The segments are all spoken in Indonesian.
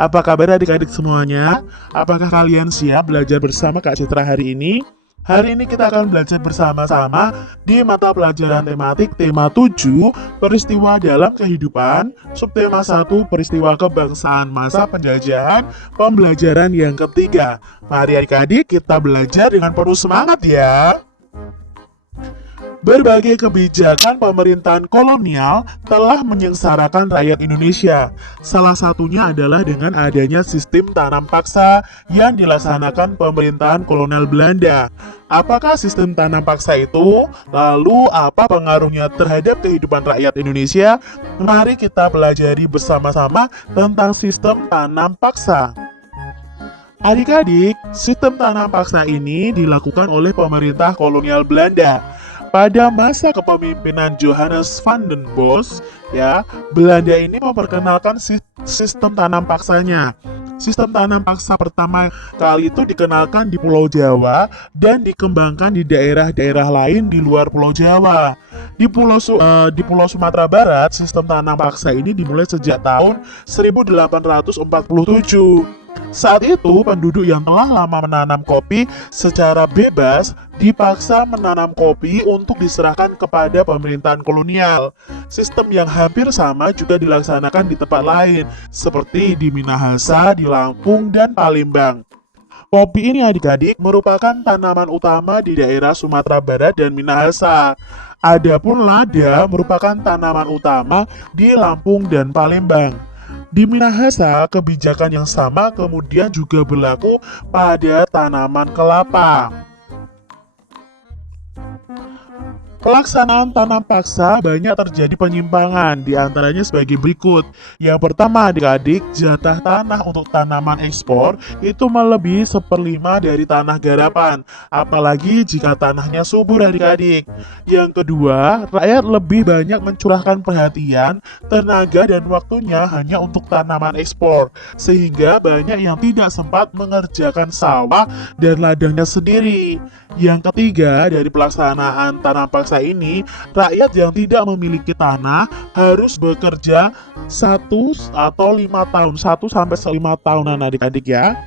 Apa kabar adik-adik semuanya? Apakah kalian siap belajar bersama Kak Citra hari ini? Hari ini kita akan belajar bersama-sama di mata pelajaran tematik tema 7 peristiwa dalam kehidupan, subtema 1 peristiwa kebangsaan masa penjajahan, pembelajaran yang ketiga. Mari adik-adik kita belajar dengan penuh semangat ya. Berbagai kebijakan pemerintahan kolonial telah menyengsarakan rakyat Indonesia. Salah satunya adalah dengan adanya sistem tanam paksa yang dilaksanakan pemerintahan kolonial Belanda. Apakah sistem tanam paksa itu? Lalu apa pengaruhnya terhadap kehidupan rakyat Indonesia? Mari kita pelajari bersama-sama tentang sistem tanam paksa. Adik-adik, sistem tanam paksa ini dilakukan oleh pemerintah kolonial Belanda. Pada masa kepemimpinan Johannes van den Bosch, Belanda ini memperkenalkan sistem tanam paksanya. Sistem tanam paksa pertama kali itu dikenalkan di Pulau Jawa dan dikembangkan di daerah-daerah lain di luar Pulau Jawa. Di Pulau Sumatera Barat, sistem tanam paksa ini dimulai sejak tahun 1847. Saat itu, penduduk yang telah lama menanam kopi secara bebas dipaksa menanam kopi untuk diserahkan kepada pemerintahan kolonial. Sistem yang hampir sama juga dilaksanakan di tempat lain, seperti di Minahasa, di Lampung, dan Palembang. Kopi ini adik-adik merupakan tanaman utama di daerah Sumatera Barat dan Minahasa. Adapun lada merupakan tanaman utama di Lampung dan Palembang. Di Minahasa, kebijakan yang sama kemudian juga berlaku pada tanaman kelapa. Pelaksanaan tanam paksa banyak terjadi penyimpangan, diantaranya sebagai berikut. Yang pertama adik-adik, jatah tanah untuk tanaman ekspor itu melebihi 1/5 dari tanah garapan, apalagi jika tanahnya subur adik-adik. Yang kedua, rakyat lebih banyak mencurahkan perhatian, tenaga, dan waktunya hanya untuk tanaman ekspor, sehingga banyak yang tidak sempat mengerjakan sawah dan ladangnya sendiri. Yang ketiga, dari pelaksanaan tanam paksa ini, rakyat yang tidak memiliki tanah harus bekerja 1 atau 5 tahun, 1 sampai 5 tahunan adik-adik ya.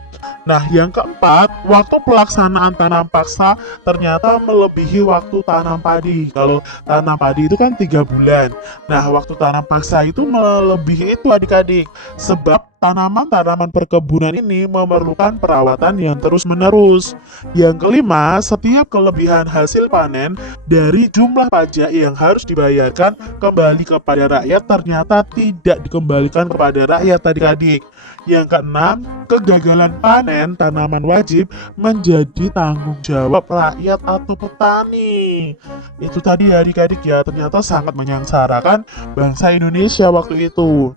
Nah, yang keempat, waktu pelaksanaan tanam paksa ternyata melebihi waktu tanam padi. Kalau tanam padi itu kan 3 bulan. Nah, waktu tanam paksa itu melebihi itu adik-adik. Sebab tanaman-tanaman perkebunan ini memerlukan perawatan yang terus-menerus. Yang kelima, setiap kelebihan hasil panen dari jumlah pajak yang harus dibayarkan kembali kepada rakyat ternyata tidak dikembalikan kepada rakyat adik-adik. Yang keenam, kegagalan panen tanaman wajib menjadi tanggung jawab rakyat atau petani. Itu tadi adik-adik ya, ternyata sangat menyengsarakan bangsa Indonesia waktu itu.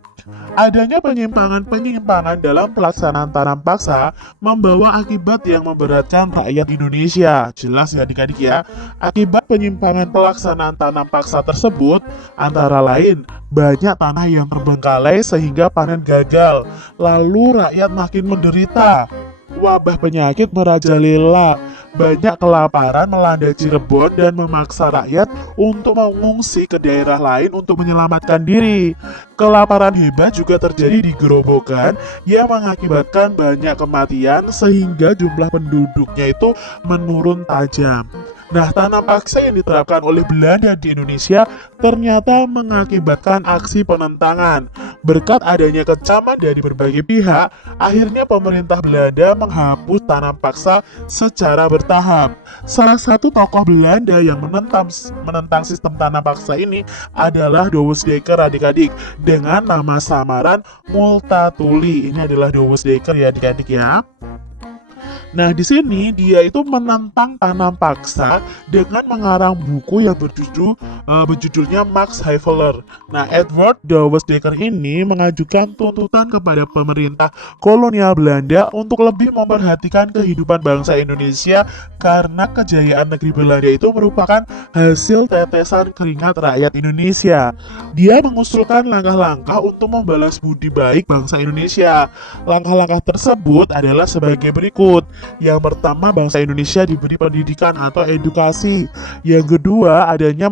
Adanya penyimpangan dalam pelaksanaan tanam paksa membawa akibat yang memberatkan rakyat Indonesia. Jelas ya adik-adik ya. Akibat penyimpangan pelaksanaan tanam paksa tersebut antara lain banyak tanah yang terbengkalai sehingga panen gagal. Lalu rakyat makin menderita. Wabah penyakit merajalela, banyak kelaparan melanda Cirebon dan memaksa rakyat untuk mengungsi ke daerah lain untuk menyelamatkan diri. Kelaparan hebat juga terjadi di Gerobokan yang mengakibatkan banyak kematian sehingga jumlah penduduknya itu menurun tajam. Nah, tanam paksa yang diterapkan oleh Belanda di Indonesia ternyata mengakibatkan aksi penentangan. Berkat adanya kecaman dari berbagai pihak, akhirnya pemerintah Belanda menghapus tanam paksa secara bertahap. Salah satu tokoh Belanda yang menentang sistem tanam paksa ini adalah Douwes Dekker adik-adik, dengan nama samaran Multatuli. Ini adalah Douwes Dekker ya adik-adik ya. Nah, di sini dia itu menentang tanam paksa dengan mengarang buku yang berjudulnya Max Havelaar. Nah, Edward Douwes Dekker ini mengajukan tuntutan kepada pemerintah kolonial Belanda untuk lebih memperhatikan kehidupan bangsa Indonesia karena kejayaan negeri Belanda itu merupakan hasil tetesan keringat rakyat Indonesia. Dia mengusulkan langkah-langkah untuk membalas budi baik bangsa Indonesia. Langkah-langkah tersebut adalah sebagai berikut. Yang pertama, bangsa Indonesia diberi pendidikan atau edukasi. Yang kedua, adanya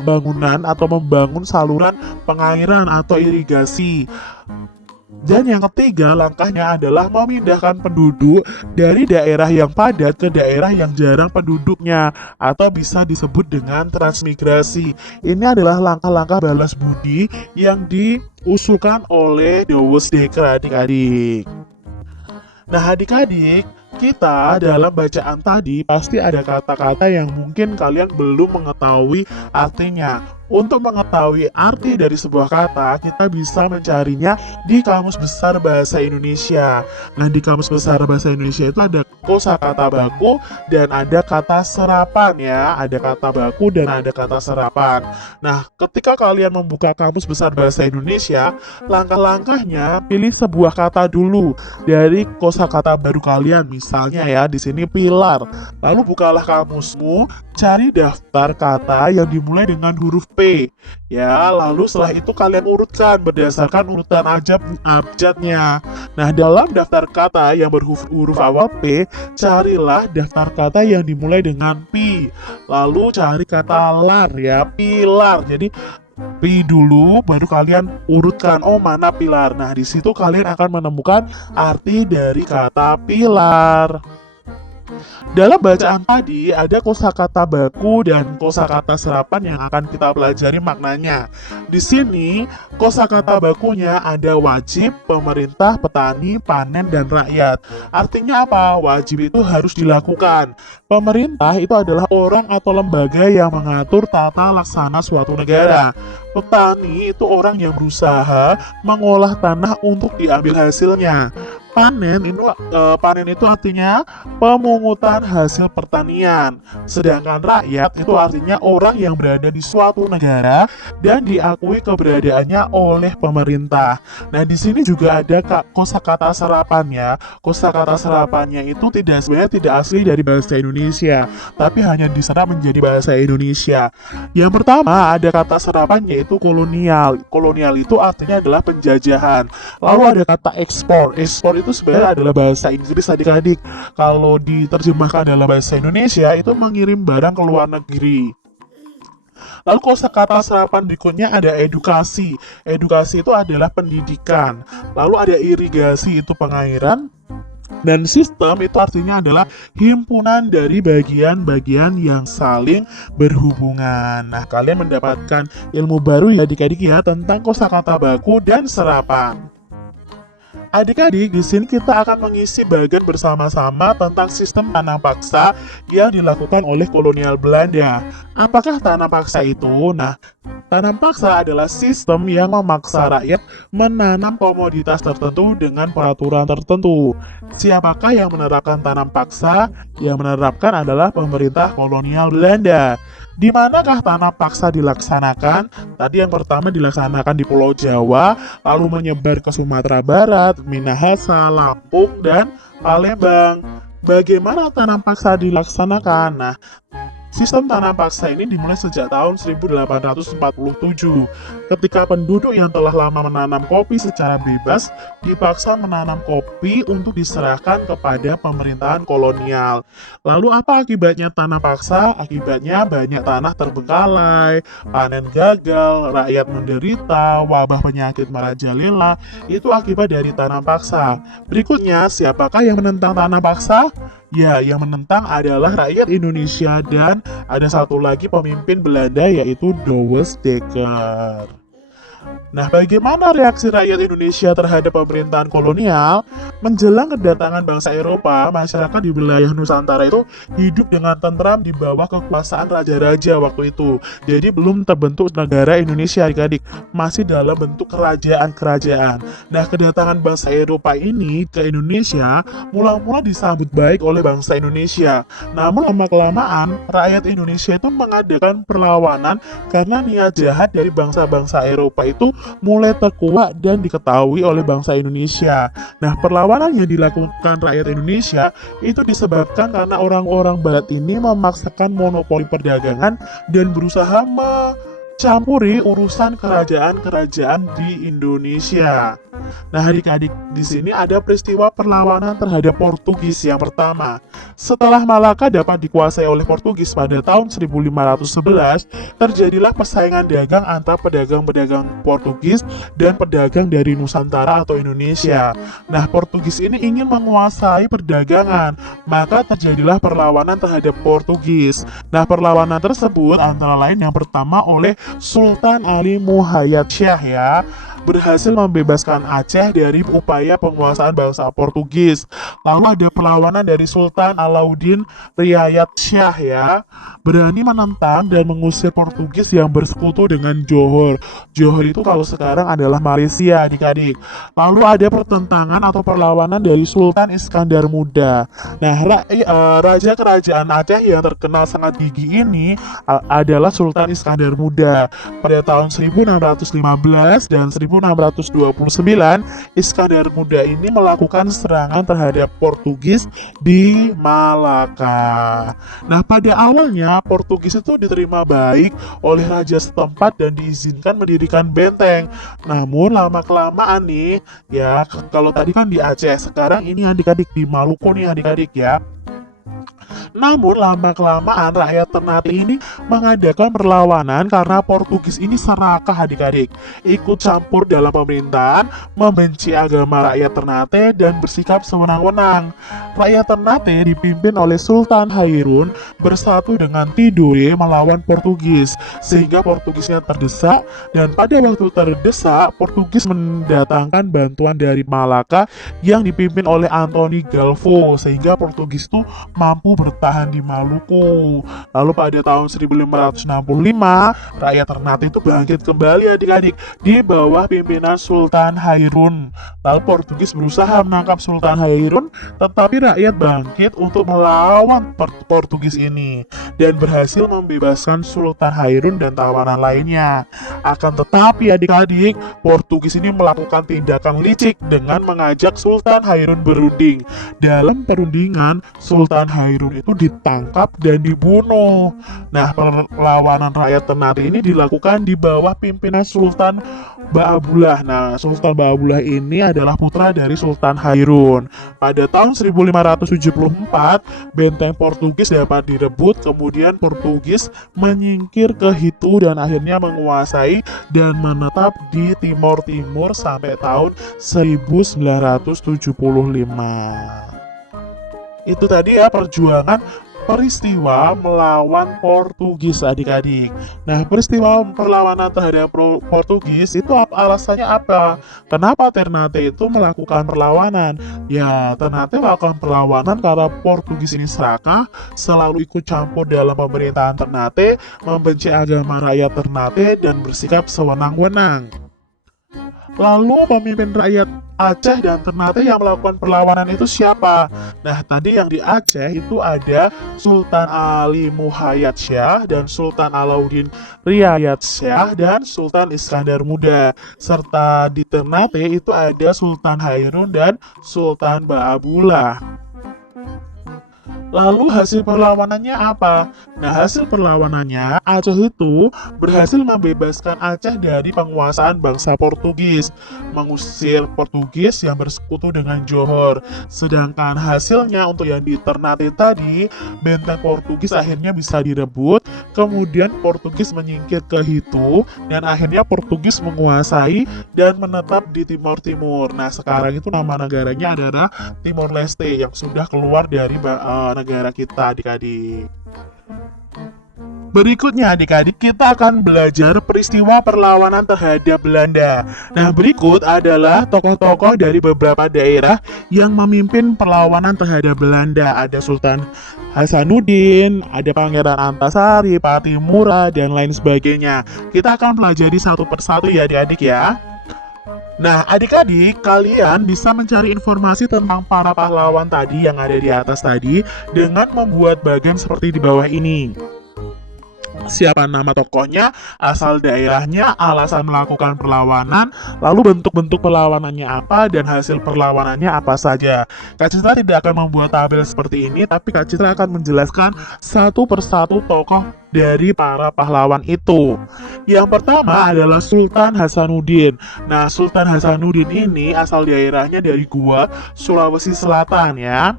bangunan atau membangun saluran pengairan atau irigasi. Dan yang ketiga, langkahnya adalah memindahkan penduduk dari daerah yang padat ke daerah yang jarang penduduknya, atau bisa disebut dengan transmigrasi. Ini adalah langkah-langkah balas budi yang diusulkan oleh Douwes Dekker, adik-adik. Nah, adik-adik, kita dalam bacaan tadi pasti ada kata-kata yang mungkin kalian belum mengetahui artinya. Untuk mengetahui arti dari sebuah kata, kita bisa mencarinya di Kamus Besar Bahasa Indonesia. Nah, di Kamus Besar Bahasa Indonesia itu ada kosakata baku dan ada kata serapan ya. Ada kata baku dan ada kata serapan. Nah, ketika kalian membuka Kamus Besar Bahasa Indonesia, langkah-langkahnya pilih sebuah kata dulu dari kosakata baru kalian. Misalnya ya, di sini pilar. Lalu bukalah kamusmu, cari daftar kata yang dimulai dengan huruf P. Ya, lalu setelah itu kalian urutkan berdasarkan urutan abjadnya. Nah, dalam daftar kata yang berhuruf awal P, carilah daftar kata yang dimulai dengan P. Lalu cari kata lar ya, pilar. Jadi Pi dulu, baru kalian urutkan, oh mana pilar. Nah, di situ kalian akan menemukan arti dari kata pilar. Dalam bacaan tadi ada kosakata baku dan kosakata serapan yang akan kita pelajari maknanya. Di sini kosakata bakunya ada wajib, pemerintah, petani, panen, dan rakyat. Artinya apa? Wajib itu harus dilakukan. Pemerintah itu adalah orang atau lembaga yang mengatur tata laksana suatu negara. Petani itu orang yang berusaha mengolah tanah untuk diambil hasilnya. Panen itu artinya pemungutan hasil pertanian. Sedangkan rakyat itu artinya orang yang berada di suatu negara dan diakui keberadaannya oleh pemerintah. Nah, di sini juga ada kosakata serapannya. Kosakata serapannya itu sebenarnya tidak asli dari bahasa Indonesia, tapi hanya diserap menjadi bahasa Indonesia. Yang pertama ada kata serapan yaitu kolonial. Kolonial itu artinya adalah penjajahan. Lalu ada kata ekspor. Ekspor itu sebenarnya adalah bahasa Inggris, adik-adik. Kalau diterjemahkan dalam bahasa Indonesia itu mengirim barang ke luar negeri. Lalu kosakata serapan berikutnya ada edukasi. Edukasi itu adalah pendidikan. Lalu ada irigasi, itu pengairan. Dan sistem itu artinya adalah himpunan dari bagian-bagian yang saling berhubungan. Nah, kalian mendapatkan ilmu baru ya adik-adik ya tentang kosakata baku dan serapan. Adik-adik, di sini kita akan mengisi bagian bersama-sama tentang sistem tanam paksa yang dilakukan oleh kolonial Belanda. Apakah tanam paksa itu? Nah, tanam paksa adalah sistem yang memaksa rakyat menanam komoditas tertentu dengan peraturan tertentu. Siapakah yang menerapkan tanam paksa? Yang menerapkan adalah pemerintah kolonial Belanda. Di manakah tanam paksa dilaksanakan? Tadi yang pertama dilaksanakan di Pulau Jawa, lalu menyebar ke Sumatera Barat, Minahasa, Lampung, dan Palembang. Bagaimana tanam paksa dilaksanakan? Nah, sistem tanam paksa ini dimulai sejak tahun 1847, ketika penduduk yang telah lama menanam kopi secara bebas dipaksa menanam kopi untuk diserahkan kepada pemerintahan kolonial. Lalu apa akibatnya tanam paksa? Akibatnya banyak tanah terbengkalai, panen gagal, rakyat menderita, wabah penyakit merajalela. Itu akibat dari tanam paksa. Berikutnya, siapakah yang menentang tanam paksa? Ya, yang menentang adalah rakyat Indonesia dan ada satu lagi pemimpin Belanda yaitu Douwes Dekker. Nah, bagaimana reaksi rakyat Indonesia terhadap pemerintahan kolonial? Menjelang kedatangan bangsa Eropa, masyarakat di wilayah Nusantara itu hidup dengan tentram di bawah kekuasaan raja-raja waktu itu. Jadi belum terbentuk negara Indonesia, adik-adik. Masih dalam bentuk kerajaan-kerajaan. Nah, kedatangan bangsa Eropa ini ke Indonesia mula-mula disambut baik oleh bangsa Indonesia. Namun lama-kelamaan, rakyat Indonesia itu mengadakan perlawanan karena niat jahat dari bangsa-bangsa Eropa itu mulai terkuak dan diketahui oleh bangsa Indonesia. Nah, perlawanan yang dilakukan rakyat Indonesia itu disebabkan karena orang-orang barat ini memaksakan monopoli perdagangan dan berusaha campuri urusan kerajaan-kerajaan di Indonesia. Nah, adik-adik, di sini ada peristiwa perlawanan terhadap Portugis yang pertama. Setelah Malaka dapat dikuasai oleh Portugis pada tahun 1511, terjadilah persaingan dagang antara pedagang-pedagang Portugis dan pedagang dari Nusantara atau Indonesia. Nah, Portugis ini ingin menguasai perdagangan, maka terjadilah perlawanan terhadap Portugis. Nah, perlawanan tersebut antara lain yang pertama oleh Sultan Ali Muhayyad Shah ya, berhasil membebaskan Aceh dari upaya penguasaan bangsa Portugis. Lalu ada perlawanan dari Sultan Alauddin Riayat Shah ya, berani menentang dan mengusir Portugis yang bersekutu dengan Johor. Johor itu kalau sekarang adalah Malaysia, adik-adik. Lalu ada pertentangan atau perlawanan dari Sultan Iskandar Muda. Nah, raja kerajaan Aceh yang terkenal sangat gigih ini adalah Sultan Iskandar Muda. Pada tahun 1615 dan 1629, Iskandar Muda ini melakukan serangan terhadap Portugis di Malaka. Nah, pada awalnya Portugis itu diterima baik oleh raja setempat dan diizinkan mendirikan benteng. Namun lama-kelamaan nih, ya kalau tadi kan di Aceh, sekarang ini adik-adik di Maluku nih adik-adik ya. Namun lama-kelamaan rakyat Ternate ini mengadakan perlawanan karena Portugis ini serakah adik-adik, ikut campur dalam pemerintahan, membenci agama rakyat Ternate dan bersikap sewenang-wenang. Rakyat Ternate dipimpin oleh Sultan Hairun bersatu dengan Tidore melawan Portugis, sehingga Portugisnya terdesak, dan pada waktu terdesak Portugis mendatangkan bantuan dari Malaka yang dipimpin oleh Anthony Galvo, sehingga Portugis itu mampu bertahan di Maluku. Lalu pada tahun 1565, rakyat Ternate itu bangkit kembali adik-adik di bawah pimpinan Sultan Hairun. Lalu Portugis berusaha menangkap Sultan Hairun, tetapi rakyat bangkit untuk melawan Portugis ini dan berhasil membebaskan Sultan Hairun dan tawanan lainnya. Akan tetapi adik-adik, Portugis ini melakukan tindakan licik dengan mengajak Sultan Hairun berunding. Dalam perundingan, Sultan Hairun itu ditangkap dan dibunuh. Nah, perlawanan rakyat Ternate ini dilakukan di bawah pimpinan Sultan Baabullah. Nah, Sultan Baabullah ini adalah putra dari Sultan Hairun. Pada tahun 1574, benteng Portugis dapat direbut, kemudian Portugis menyingkir ke Hitu dan akhirnya menguasai dan menetap di Timor Timur sampai tahun 1975. Itu tadi ya perjuangan peristiwa melawan Portugis adik-adik. Nah, peristiwa perlawanan terhadap Portugis itu alasannya apa? Kenapa Ternate itu melakukan perlawanan? Ya, Ternate melakukan perlawanan karena Portugis ini serakah, selalu ikut campur dalam pemerintahan Ternate, membenci agama rakyat Ternate, dan bersikap sewenang-wenang. Lalu pemimpin rakyat Aceh dan Ternate yang melakukan perlawanan itu siapa? Nah, tadi yang di Aceh itu ada Sultan Ali Muhayyad Shah dan Sultan Alauddin Riayat Shah dan Sultan Iskandar Muda. Serta di Ternate itu ada Sultan Hairun dan Sultan Baabullah. Lalu hasil perlawanannya apa? Nah, hasil perlawanannya Aceh itu berhasil membebaskan Aceh dari penguasaan bangsa Portugis, mengusir Portugis yang bersekutu dengan Johor. Sedangkan hasilnya untuk yang di Ternate tadi, benteng Portugis akhirnya bisa direbut, kemudian Portugis menyingkir ke Hitu, dan akhirnya Portugis menguasai dan menetap di Timor Timur. Nah, sekarang itu nama negaranya adalah Timor Leste yang sudah keluar dari negara kita adik-adik. Berikutnya adik-adik, kita akan belajar peristiwa perlawanan terhadap Belanda. Nah, berikut adalah tokoh-tokoh dari beberapa daerah yang memimpin perlawanan terhadap Belanda. Ada Sultan Hasanuddin, ada Pangeran Antasari, Patimura, dan lain sebagainya. Kita akan pelajari satu persatu ya adik-adik ya. Nah, adik-adik, kalian bisa mencari informasi tentang para pahlawan tadi yang ada di atas tadi dengan membuat bagan seperti di bawah ini. siapa nama tokohnya, asal daerahnya, alasan melakukan perlawanan, lalu bentuk-bentuk perlawanannya apa, dan hasil perlawanannya apa saja. Kak Citra tidak akan membuat tabel seperti ini, tapi Kak Citra akan menjelaskan satu persatu tokoh dari para pahlawan itu. Yang pertama adalah Sultan Hasanuddin. Nah, Sultan Hasanuddin ini asal daerahnya dari Goa, Sulawesi Selatan ya.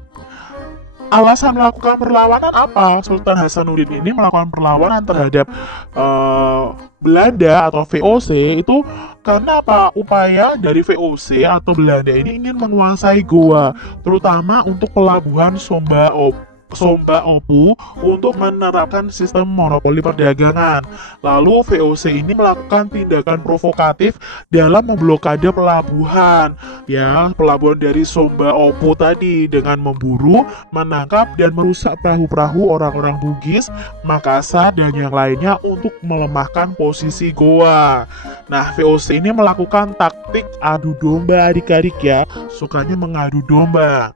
Alasan melakukan perlawanan apa? Sultan Hasanuddin ini melakukan perlawanan terhadap Belanda atau VOC itu karena apa? Upaya dari VOC atau Belanda ini ingin menguasai Goa, terutama untuk pelabuhan Somba Opu untuk menerapkan sistem monopoli perdagangan. Lalu VOC ini melakukan tindakan provokatif dalam memblokade pelabuhan, ya pelabuhan dari Somba Opu tadi dengan memburu, menangkap dan merusak perahu-perahu orang-orang Bugis, Makassar dan yang lainnya untuk melemahkan posisi Goa. Nah, VOC ini melakukan taktik adu domba adik-adik ya, sukanya mengadu domba.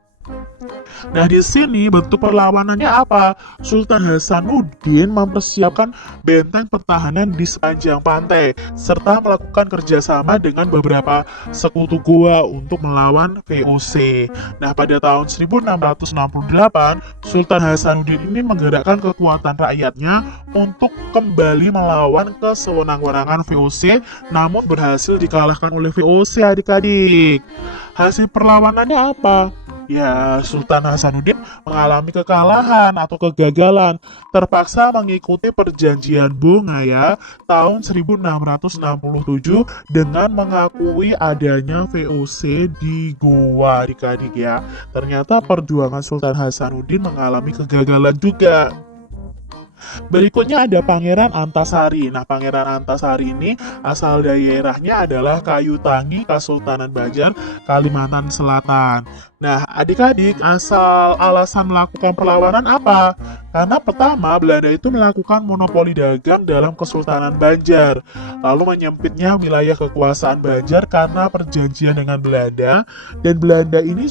Nah, di sini bentuk perlawanannya apa? Sultan Hasanuddin mempersiapkan benteng pertahanan di sepanjang pantai, serta melakukan kerjasama dengan beberapa sekutu Goa untuk melawan VOC. Nah, pada tahun 1668, Sultan Hasanuddin ini menggerakkan kekuatan rakyatnya untuk kembali melawan kesewenang-wenangan VOC, namun berhasil dikalahkan oleh VOC adik-adik. Hasil perlawanannya apa? Ya, Sultan Hasanuddin mengalami kekalahan atau kegagalan, terpaksa mengikuti perjanjian Bongaya tahun 1667 dengan mengakui adanya VOC di Goa adik-adik ya. Ternyata perjuangan Sultan Hasanuddin mengalami kegagalan juga. Berikutnya ada Pangeran Antasari. Nah, Pangeran Antasari ini asal daerahnya adalah Kayu Tangi, Kesultanan Banjar, Kalimantan Selatan. Nah, adik-adik, alasan melakukan perlawanan apa? Karena pertama, Belanda itu melakukan monopoli dagang dalam Kesultanan Banjar, lalu menyempitnya wilayah kekuasaan Banjar karena perjanjian dengan Belanda, dan Belanda ini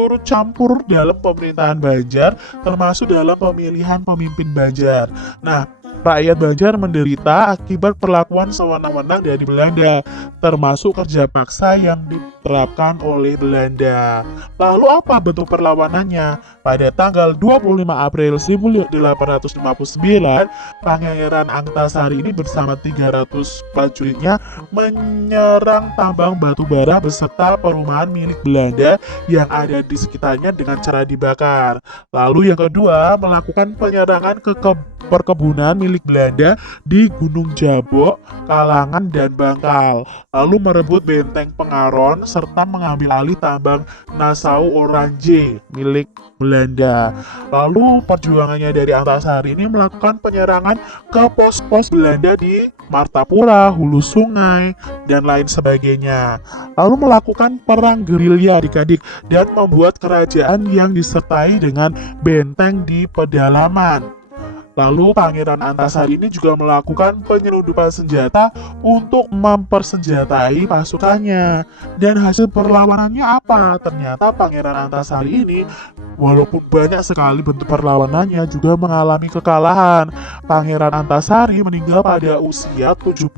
turut campur dalam pemerintahan Banjar, termasuk dalam pemilihan pemimpin Banjar. Nah, rakyat Banjar menderita akibat perlakuan sewenang-wenang dari Belanda, termasuk kerja paksa yang diterapkan oleh Belanda. Lalu apa bentuk perlawanannya? Pada tanggal 25 April 1859, Pangeran Antasari ini bersama 300 prajuritnya menyerang tambang batu bara beserta perumahan milik Belanda yang ada di sekitarnya dengan cara dibakar. Lalu yang kedua, melakukan penyerangan ke perkebunan milik Belanda di Gunung Jabok, Kalangan, dan Bangkal. Lalu merebut benteng Pengaron serta mengambil alih tambang Nassau Orange milik Belanda. Lalu perjuangannya dari Antasari ini melakukan penyerangan ke pos-pos Belanda di Martapura, Hulu Sungai, dan lain sebagainya. Lalu melakukan perang gerilya adik-adik dan membuat kerajaan yang disertai dengan benteng di pedalaman. Lalu Pangeran Antasari ini juga melakukan penyelundupan senjata untuk mempersenjatai pasukannya. Dan hasil perlawanannya apa? Ternyata Pangeran Antasari ini walaupun banyak sekali bentuk perlawanannya juga mengalami kekalahan. Pangeran Antasari meninggal pada usia 75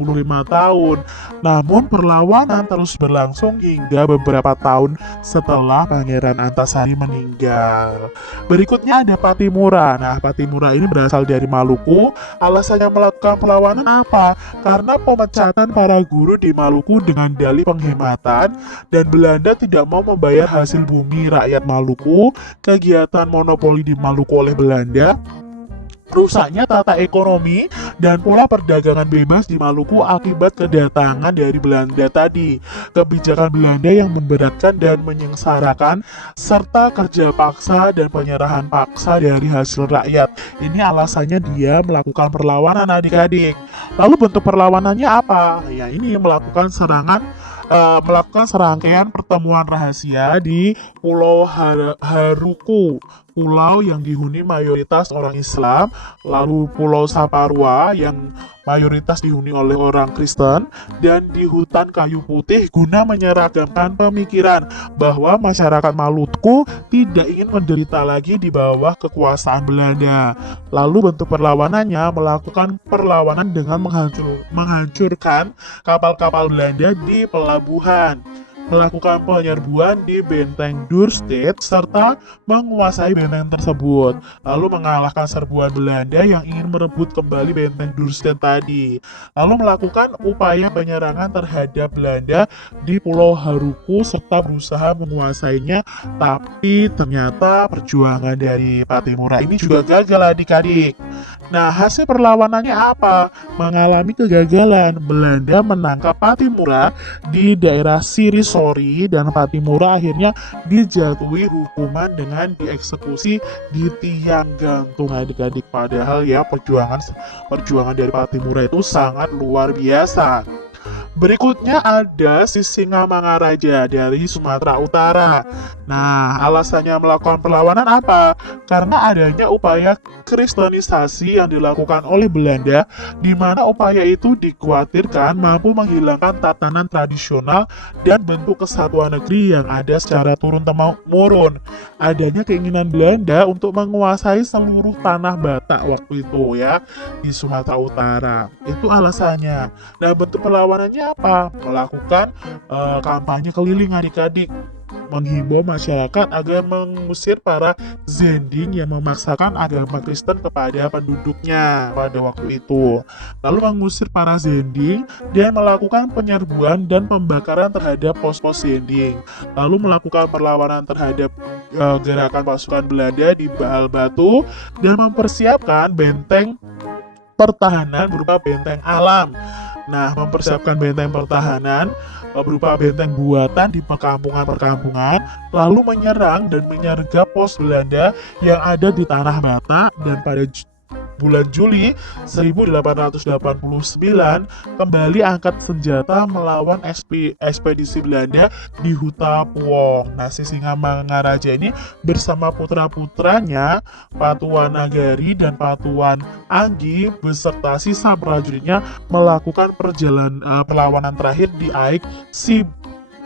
tahun. Namun perlawanan terus berlangsung hingga beberapa tahun setelah Pangeran Antasari meninggal. Berikutnya ada Patimura. Nah, Patimura ini berasal dari Maluku. Alasannya melakukan perlawanan apa? Karena pemecatan para guru di Maluku dengan dalih penghematan, dan Belanda tidak mau membayar hasil bumi rakyat Maluku. Kegiatan monopoli di Maluku oleh Belanda, rusaknya tata ekonomi dan pola perdagangan bebas di Maluku akibat kedatangan dari Belanda tadi. Kebijakan Belanda yang memberatkan dan menyengsarakan, serta kerja paksa dan penyerahan paksa dari hasil rakyat. Ini alasannya dia melakukan perlawanan adik-adik. Lalu bentuk perlawanannya apa? Ya, ini melakukan serangkaian pertemuan rahasia di Pulau Haruku, pulau yang dihuni mayoritas orang Islam, lalu Pulau Saparua yang mayoritas dihuni oleh orang Kristen, dan di hutan kayu putih guna menyeragamkan pemikiran bahwa masyarakat Maluku tidak ingin menderita lagi di bawah kekuasaan Belanda. Lalu bentuk perlawanannya melakukan perlawanan dengan menghancurkan kapal-kapal Belanda di pelabuhan, melakukan penyerbuan di benteng Dorset serta menguasai benteng tersebut, lalu mengalahkan serbuan Belanda yang ingin merebut kembali benteng Dorset tadi, lalu melakukan upaya penyerangan terhadap Belanda di Pulau Haruku serta berusaha menguasainya, tapi ternyata perjuangan dari Patimura ini juga gagal adik-adik. Nah, hasil perlawanannya apa? Mengalami kegagalan. Belanda menangkap Patimura di daerah Sirisori dan Patimura akhirnya dijatuhi hukuman dengan dieksekusi di tiang gantung adik-adik. Padahal ya perjuangan dari Patimura itu sangat luar biasa. Berikutnya ada Sisingamangaraja dari Sumatera Utara. Nah, alasannya melakukan perlawanan apa? Karena adanya upaya kristenisasi yang dilakukan oleh Belanda, di mana upaya itu dikhawatirkan mampu menghilangkan tatanan tradisional dan bentuk kesatuan negeri yang ada secara turun-temurun. Adanya keinginan Belanda untuk menguasai seluruh tanah Batak waktu itu ya, di Sumatera Utara. Itu alasannya. Nah, bentuk perlawanannya apa? Melakukan kampanye keliling adik-adik, menghimbau masyarakat agar mengusir para Zending yang memaksakan agama Kristen kepada penduduknya pada waktu itu. Lalu mengusir para Zending dan melakukan penyerbuan dan pembakaran terhadap pos-pos Zending. Lalu melakukan perlawanan terhadap gerakan pasukan Belanda di Baal Batu dan mempersiapkan benteng pertahanan berupa benteng alam. Nah, mempersiapkan benteng pertahanan berupa benteng buatan di perkampungan-perkampungan, lalu menyerang dan menyergap pos Belanda yang ada di Tanah Batak, dan pada bulan Juli 1889 kembali angkat senjata melawan ekspedisi Belanda di Huta Puong. Nah, Sisingamangaraja ini bersama putra-putranya Patuan Nagari dan Patuan Anggi beserta sisa prajuritnya melakukan perlawanan terakhir di Aik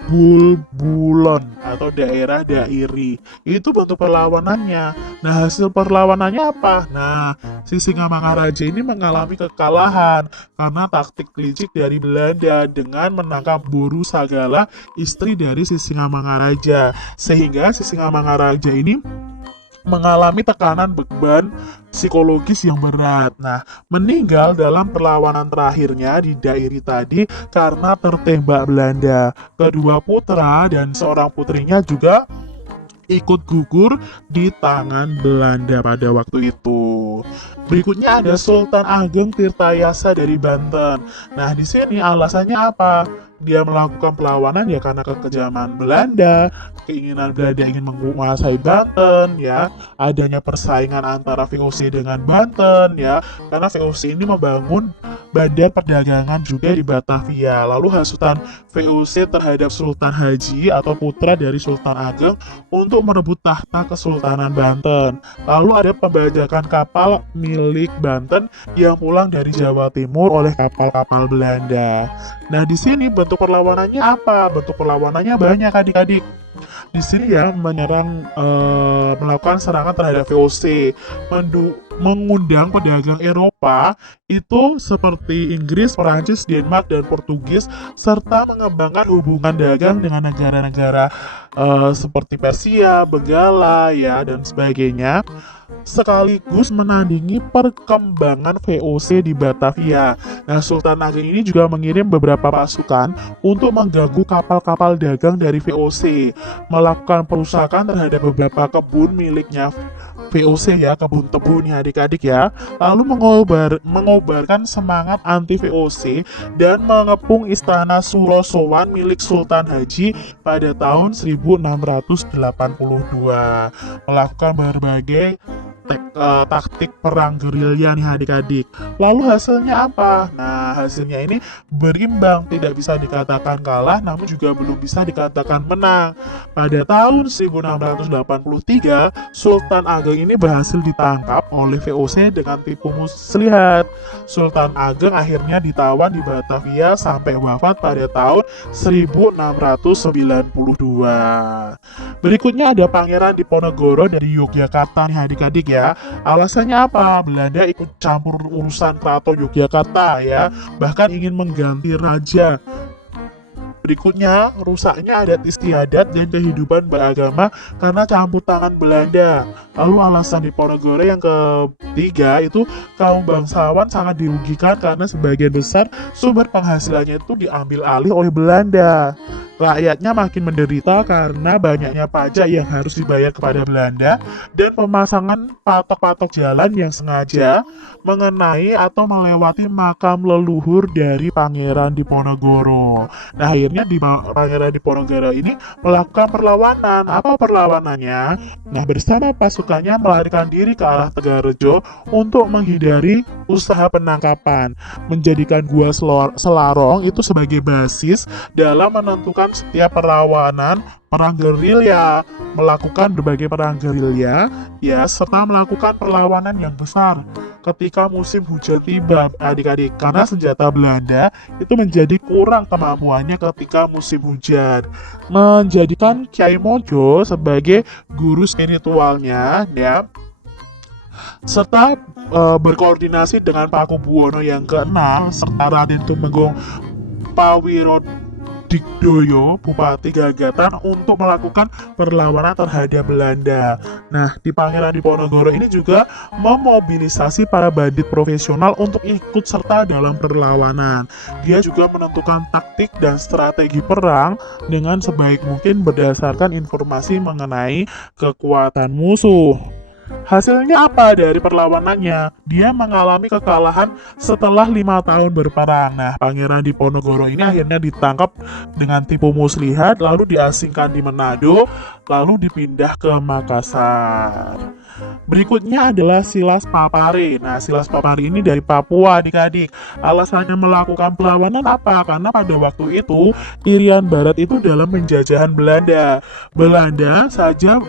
Bulbulon atau daerah Dairi. Itu bentuk perlawanannya. Nah, hasil perlawanannya apa? Nah, Sisingamangaraja ini mengalami kekalahan karena taktik licik dari Belanda dengan menangkap Boru Sagala, istri dari Sisingamangaraja. Sehingga Sisingamangaraja ini mengalami tekanan beban psikologis yang berat. Nah, meninggal dalam perlawanan terakhirnya di Dairi tadi karena tertembak Belanda. Kedua putra dan seorang putrinya juga ikut gugur di tangan Belanda pada waktu itu. Berikutnya ada Sultan Ageng Tirtayasa dari Banten. Nah, di sini alasannya apa? Dia melakukan perlawanan ya karena kekejaman Belanda, keinginan Belanda ingin menguasai Banten ya, adanya persaingan antara VOC dengan Banten ya, karena VOC ini membangun bandar perdagangan juga di Batavia. Lalu hasutan VOC terhadap Sultan Haji atau putra dari Sultan Ageng untuk merebut tahta Kesultanan Banten. Lalu ada pembajakan kapal milik Banten yang pulang dari Jawa Timur oleh kapal-kapal Belanda. Nah, di sini bentuk perlawanannya apa? Bentuk perlawanannya banyak adik-adik. Di sini ya melakukan serangan terhadap VOC, mengundang pedagang Eropa itu seperti Inggris, Perancis, Denmark, dan Portugis, serta mengembangkan hubungan dagang dengan negara-negara seperti Persia, Benggala, ya, dan sebagainya, sekaligus menandingi perkembangan VOC di Batavia. Nah, Sultan Ageng ini juga mengirim beberapa pasukan untuk mengganggu kapal-kapal dagang dari VOC, melakukan perusakan terhadap beberapa kebun miliknya VOC ya, kebun tebu nih adik-adik ya, lalu mengobarkan semangat anti VOC dan mengepung istana Surosowan milik Sultan Haji pada tahun 1682, melakukan berbagai taktik perang gerilya nih adik-adik. Lalu hasilnya apa? Nah, hasilnya ini berimbang, tidak bisa dikatakan kalah namun juga belum bisa dikatakan menang. Pada tahun 1683, Sultan Ageng ini berhasil ditangkap oleh VOC dengan tipu muslihat. Sultan Ageng akhirnya ditawan di Batavia sampai wafat pada tahun 1692. Berikutnya ada Pangeran Diponegoro dari Yogyakarta nih adik-adik ya. Alasannya apa? Belanda ikut campur urusan keraton Yogyakarta ya, bahkan ingin mengganti raja. Berikutnya, rusaknya adat istiadat dan kehidupan beragama karena campur tangan Belanda. Lalu alasan Diponegoro yang ketiga itu kaum bangsawan sangat dirugikan karena sebagian besar sumber penghasilannya itu diambil alih oleh Belanda. Rakyatnya makin menderita karena banyaknya pajak yang harus dibayar kepada Belanda dan pemasangan patok-patok jalan yang sengaja mengenai atau melewati makam leluhur dari Pangeran Diponegoro. Nah, akhirnya Pangeran Diponegoro ini melakukan perlawanan. Apa perlawanannya? Nah, bersama pasukannya melarikan diri ke arah Tegarejo untuk menghindari usaha penangkapan, menjadikan Gua Selarong itu sebagai basis dalam menentukan setiap perlawanan perang gerilya, melakukan berbagai perang gerilya, ya, serta melakukan perlawanan yang besar ketika musim hujan tiba, adik-adik, karena senjata Belanda itu menjadi kurang kemampuannya ketika musim hujan, menjadikan Kiai Mojo sebagai guru spiritualnya, ya, serta berkoordinasi dengan Pakubuwono yang ke-6 serta Raden Tumenggung Pawirodikdoyo, Bupati Gagatan, untuk melakukan perlawanan terhadap Belanda. Nah, di Pangeran Diponegoro ini juga memobilisasi para bandit profesional untuk ikut serta dalam perlawanan. Dia juga menentukan taktik dan strategi perang dengan sebaik mungkin berdasarkan informasi mengenai kekuatan musuh. Hasilnya apa dari perlawanannya? Dia mengalami kekalahan setelah 5 tahun berperang. Nah, Pangeran Diponegoro ini akhirnya ditangkap dengan tipu muslihat, lalu diasingkan di Manado, lalu dipindah ke Makassar. Berikutnya adalah Silas Papare. Nah, Silas Papare ini dari Papua, adik-adik. Alasannya melakukan perlawanan apa? Karena pada waktu itu Irian Barat itu dalam penjajahan Belanda. Belanda saja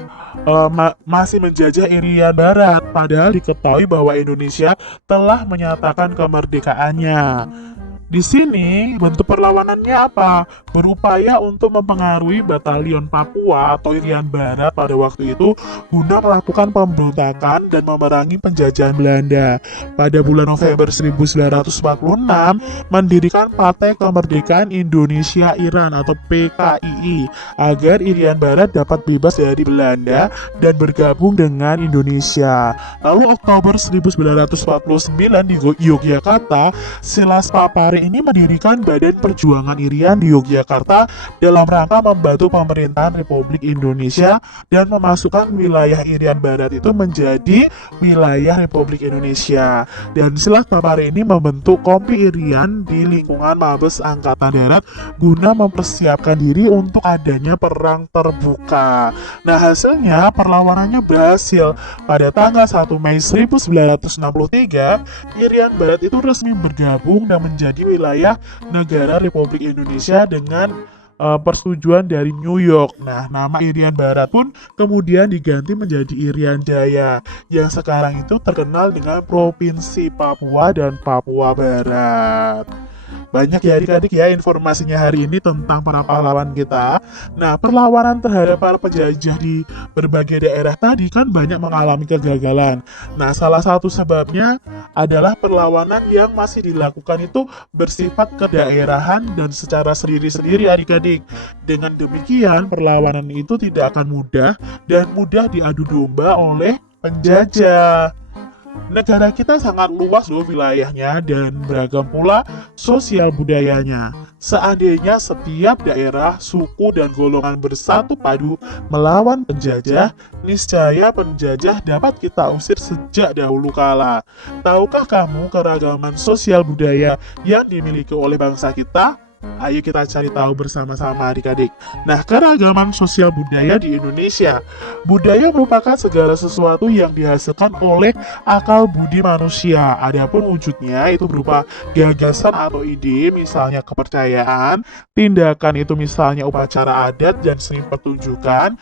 masih menjajah Irian Barat, padahal diketahui bahwa Indonesia telah menyatakan kemerdekaannya. Di sini bentuk perlawanannya apa? Berupaya untuk mempengaruhi batalion Papua atau Irian Barat pada waktu itu guna melakukan pemberontakan dan memerangi penjajahan Belanda. Pada bulan November 1946 mendirikan Partai Kemerdekaan Indonesia Iran atau PKII agar Irian Barat dapat bebas dari Belanda dan bergabung dengan Indonesia. Lalu Oktober 1949 di Yogyakarta, Silas Papare ini mendirikan Badan Perjuangan Irian di Yogyakarta dalam rangka membantu pemerintahan Republik Indonesia dan memasukkan wilayah Irian Barat itu menjadi wilayah Republik Indonesia. Dan Silas Papare ini membentuk Kompi Irian di lingkungan Mabes Angkatan Darat guna mempersiapkan diri untuk adanya perang terbuka. Nah, hasilnya perlawanannya berhasil. Pada tanggal 1 Mei 1963, Irian Barat itu resmi bergabung dan menjadi wilayah negara Republik Indonesia dengan persetujuan dari New York. Nah, nama Irian Barat pun kemudian diganti menjadi Irian Jaya yang sekarang itu terkenal dengan Provinsi Papua dan Papua Barat. Banyak ya adik-adik ya informasinya hari ini tentang para pahlawan kita. Nah, perlawanan terhadap para penjajah di berbagai daerah tadi kan banyak mengalami kegagalan. Nah, salah satu sebabnya adalah perlawanan yang masih dilakukan itu bersifat kedaerahan dan secara sendiri-sendiri adik-adik. Dengan demikian, perlawanan itu tidak akan mudah dan mudah diadu domba oleh penjajah. Negara kita sangat luas loh wilayahnya dan beragam pula sosial budayanya. Seandainya setiap daerah, suku, dan golongan bersatu padu melawan penjajah, niscaya penjajah dapat kita usir sejak dahulu kala. Tahukah kamu keragaman sosial budaya yang dimiliki oleh bangsa kita? Ayo kita cari tahu bersama-sama adik-adik. Nah, keragaman sosial budaya di Indonesia. Budaya merupakan segala sesuatu yang dihasilkan oleh akal budi manusia. Adapun wujudnya itu berupa gagasan atau ide, misalnya kepercayaan, tindakan itu misalnya upacara adat dan seni pertunjukan,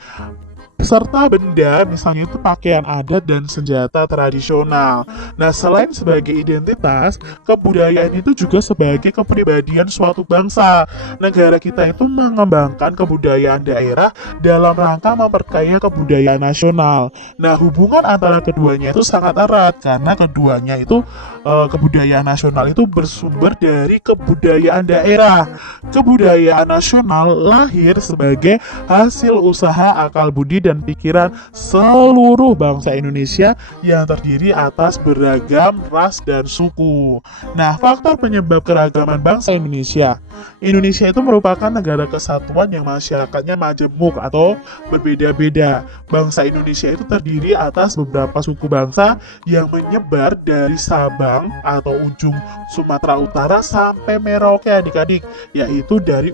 serta benda, misalnya itu pakaian adat dan senjata tradisional. Nah, selain sebagai identitas, kebudayaan itu juga sebagai kepribadian suatu bangsa. Negara kita itu mengembangkan kebudayaan daerah dalam rangka memperkaya kebudayaan nasional. Nah, hubungan antara keduanya itu sangat erat karena keduanya itu kebudayaan nasional itu bersumber dari kebudayaan daerah. Kebudayaan nasional lahir sebagai hasil usaha akal budi dan pikiran seluruh bangsa Indonesia yang terdiri atas beragam ras dan suku. Nah, faktor penyebab keragaman bangsa Indonesia. Indonesia itu merupakan negara kesatuan yang masyarakatnya majemuk atau berbeda-beda. Bangsa Indonesia itu terdiri atas beberapa suku bangsa yang menyebar dari Sabang atau ujung Sumatera Utara sampai Merauke adik-adik, yaitu dari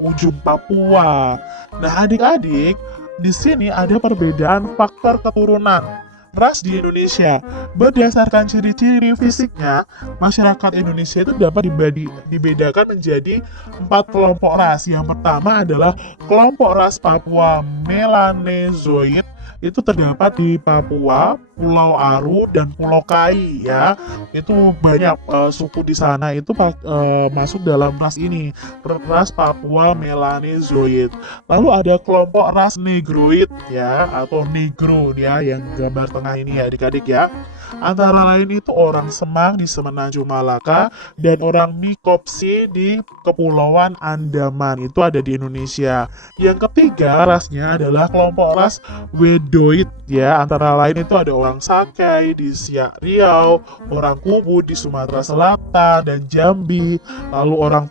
ujung Papua. Nah, adik-adik, di sini ada perbedaan faktor keturunan ras di Indonesia. Berdasarkan ciri-ciri fisiknya, masyarakat Indonesia itu dapat dibedakan menjadi 4 kelompok ras. Yang pertama adalah kelompok ras Papua Melanezoid. Itu terdapat di Papua, Pulau Aru, dan Pulau Kai ya. Itu banyak suku di sana itu masuk dalam ras ini, ras Papua Melanezoid. Lalu ada kelompok ras Negroid ya, atau Negro ya, yang gambar tengah ini ya adik-adik ya. Antara lain itu orang Semang di Semenanjung Malaka dan orang Mikopsi di Kepulauan Andaman. Itu ada di Indonesia. Yang ketiga rasnya adalah kelompok ras Wedoid ya. Antara lain itu ada orang Sakai di Siak Riau, orang Kubu di Sumatera Selatan dan Jambi, lalu orang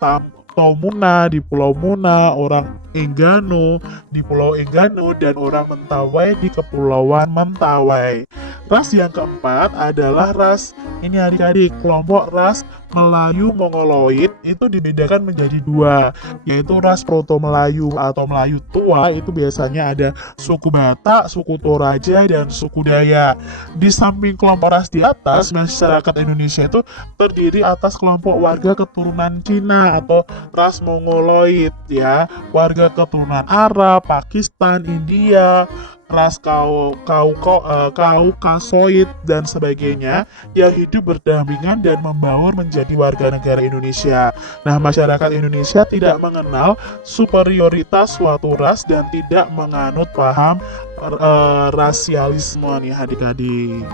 Tomuna di Pulau Muna, orang Enggano di Pulau Enggano, dan orang Mentawai di Kepulauan Mentawai. Ras yang keempat adalah ras ini adik-adik, kelompok ras Melayu Mongoloid itu dibedakan menjadi 2, yaitu ras Proto Melayu atau Melayu tua. Itu biasanya ada suku Batak, suku Toraja, dan suku Dayak. Di samping kelompok ras di atas, masyarakat Indonesia itu terdiri atas kelompok warga keturunan Cina atau ras Mongoloid ya, warga keturunan Arab, Pakistan, India, ras Kaukasoid dan sebagainya yang hidup berdampingan dan membaur menjadi warga negara Indonesia. Nah, masyarakat Indonesia tidak mengenal superioritas suatu ras dan tidak menganut paham rasialisme nih adik-adik.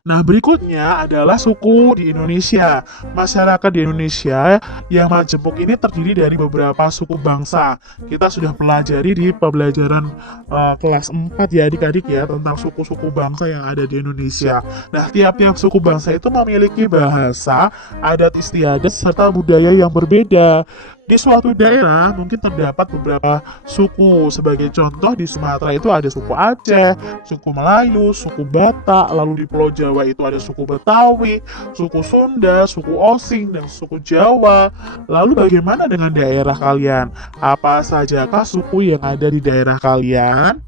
Nah, berikutnya adalah suku di Indonesia. Masyarakat di Indonesia yang majemuk ini terdiri dari beberapa suku bangsa. Kita sudah pelajari di pembelajaran kelas 4 ya adik-adik ya, tentang suku-suku bangsa yang ada di Indonesia. Nah, tiap-tiap suku bangsa itu memiliki bahasa, adat istiadat, serta budaya yang berbeda. Di suatu daerah mungkin terdapat beberapa suku. Sebagai contoh, di Sumatera itu ada suku Aceh, suku Melayu, suku Batak, lalu di Pulau Jawa itu ada suku Betawi, suku Sunda, suku Osing, dan suku Jawa. Lalu bagaimana dengan daerah kalian? Apa sajakah suku yang ada di daerah kalian?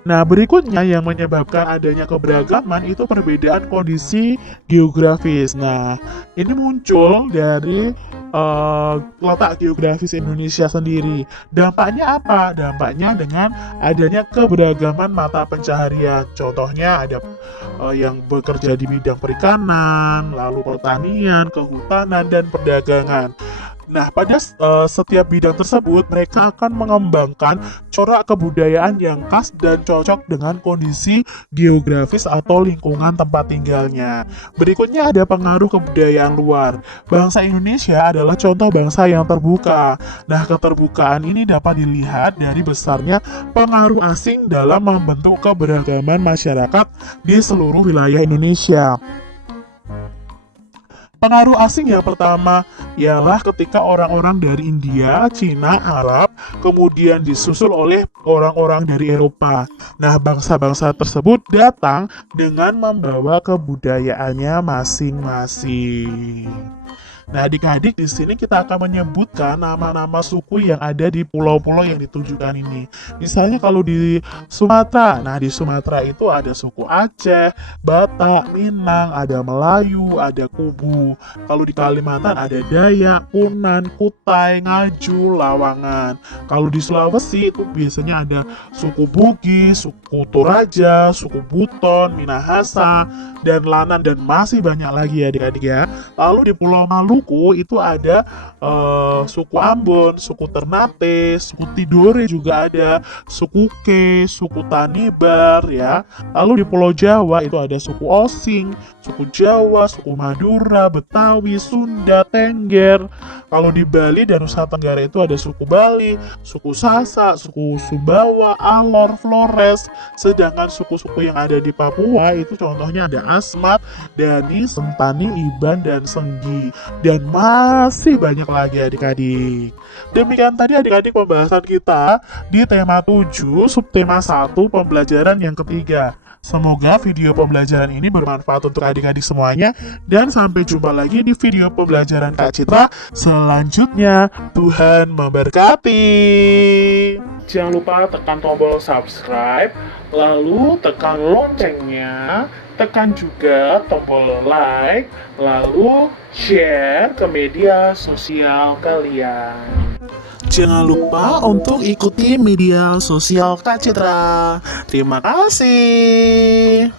Nah, berikutnya yang menyebabkan adanya keberagaman itu perbedaan kondisi geografis. Nah, ini muncul dari letak geografis Indonesia sendiri. Dampaknya apa? Dampaknya dengan adanya keberagaman mata pencaharian. Contohnya ada yang bekerja di bidang perikanan, lalu pertanian, kehutanan, dan perdagangan. Nah, pada setiap bidang tersebut, mereka akan mengembangkan corak kebudayaan yang khas dan cocok dengan kondisi geografis atau lingkungan tempat tinggalnya. Berikutnya ada pengaruh kebudayaan luar. Bangsa Indonesia adalah contoh bangsa yang terbuka. Nah, keterbukaan ini dapat dilihat dari besarnya pengaruh asing dalam membentuk keberagaman masyarakat di seluruh wilayah Indonesia. Pengaruh asing yang pertama ialah ketika orang-orang dari India, Cina, Arab, kemudian disusul oleh orang-orang dari Eropa. Nah, bangsa-bangsa tersebut datang dengan membawa kebudayaannya masing-masing. Nah, adik-adik di sini kita akan menyebutkan nama-nama suku yang ada di pulau-pulau yang ditunjukkan ini. Misalnya kalau di Sumatera, nah di Sumatera itu ada suku Aceh, Batak, Minang, ada Melayu, ada Kubu. Kalau di Kalimantan ada Dayak, Punan, Kutai, Ngaju, Lawangan. Kalau di Sulawesi itu biasanya ada suku Bugis, suku Toraja, suku Buton, Minahasa, dan Lanan, dan masih banyak lagi ya adik-adik ya. Lalu di Pulau Maluku itu ada suku Ambon, suku Ternate, suku Tidore juga ada, suku Ke, suku Tanibar ya. Lalu di Pulau Jawa itu ada suku Osing, suku Jawa, suku Madura, Betawi, Sunda, Tengger. Kalau di Bali dan Nusa Tenggara itu ada suku Bali, suku Sasak, suku Sumbawa, Alor, Flores. Sedangkan suku-suku yang ada di Papua itu contohnya ada Asmat, Dani, Sentani, Iban, dan Senggi. Dan masih banyak lagi adik-adik. Demikian tadi adik-adik pembahasan kita di tema 7, subtema 1, pembelajaran yang ketiga. Semoga video pembelajaran ini bermanfaat untuk adik-adik semuanya. Dan sampai jumpa lagi di video pembelajaran Kak Citra selanjutnya. Tuhan memberkati. Jangan lupa tekan tombol subscribe, lalu tekan loncengnya, tekan juga tombol like, lalu share ke media sosial kalian. Jangan lupa untuk ikuti media sosial Kak Citra. Terima kasih.